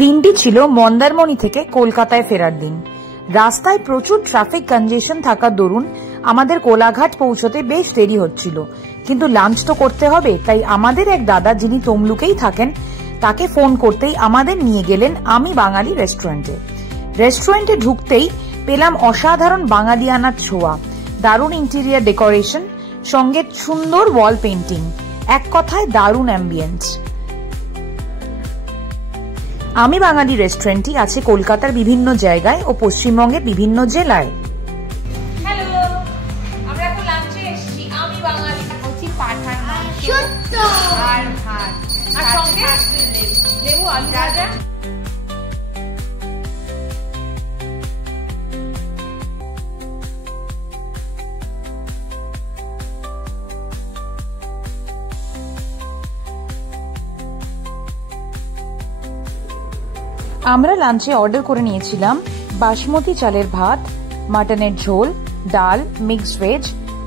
দিনটি ছিল মন্দারমণি থেকে কলকাতায় ফেরার দিন। রাস্তায় প্রচুর ট্রাফিক কনজেশন থাকার দরুন আমাদের কোলাঘাট পৌঁছতে বেশ দেরি হচ্ছিল, কিন্তু লাঞ্চ তো করতে হবে, তাই আমাদের এক দাদা যিনি তমলুকেই থাকেন তাকে ফোন করতেই আমাদের নিয়ে গেলেন আমি বাঙালি রেস্টুরেন্টে। রেস্টুরেন্টে ঢুকতেই পেলাম অসাধারণ বাঙালিয়ানার ছোঁয়া, দারুণ ইন্টেরিয়ার ডেকোরেশন, সঙ্গে সুন্দর ওয়াল পেন্টিং, এক কথায় দারুণ অ্যাম্বিয়েন্স। আমি বাঙালি রেস্টুরেন্টটি আছে কলকাতার বিভিন্ন জায়গায় ও পশ্চিমবঙ্গের বিভিন্ন জেলায়। হ্যালো, আমরা এখন লাঞ্চে এসেছি। আমি বাঙালি হচ্ছি পাঠার মাংস আর ভাত, আর সঙ্গে লেবু আলু ভাজা। আমরা লাঞ্চে অর্ডার করে নিয়েছিলাম বাসমতি চালের ভাত, মাটনের ঝোল, ডাল, মিক্সড ভেজ,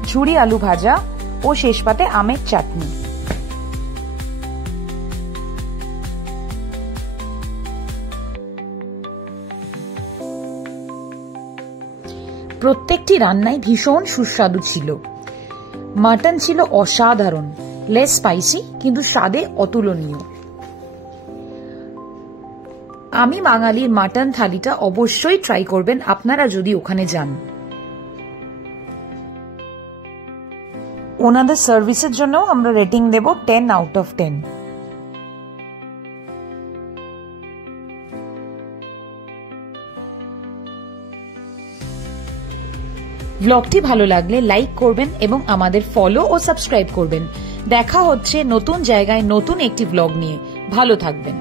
ঝুরি আলু ভাজা ও শেষ পাতে আমের চাটনি। প্রত্যেকটি রান্নাই ভীষণ সুস্বাদু ছিল। মাটন ছিল অসাধারণ, লেস স্পাইসি কিন্তু স্বাদে অতুলনীয়। আমি বাঙালির মাটন থালিটা অবশ্যই ট্রাই করবেন আপনারা যদি ওখানে যান। ওনাদের সার্ভিসের জন্য আমরা রেটিং দেব 10 আউট অফ 10। ব্লগটি ভালো লাগলে লাইক করবেন এবং আমাদের ফলো ও সাবস্ক্রাইব করবেন। দেখা হচ্ছে নতুন জায়গায় নতুন একটি ব্লগ নিয়ে। ভালো থাকবেন।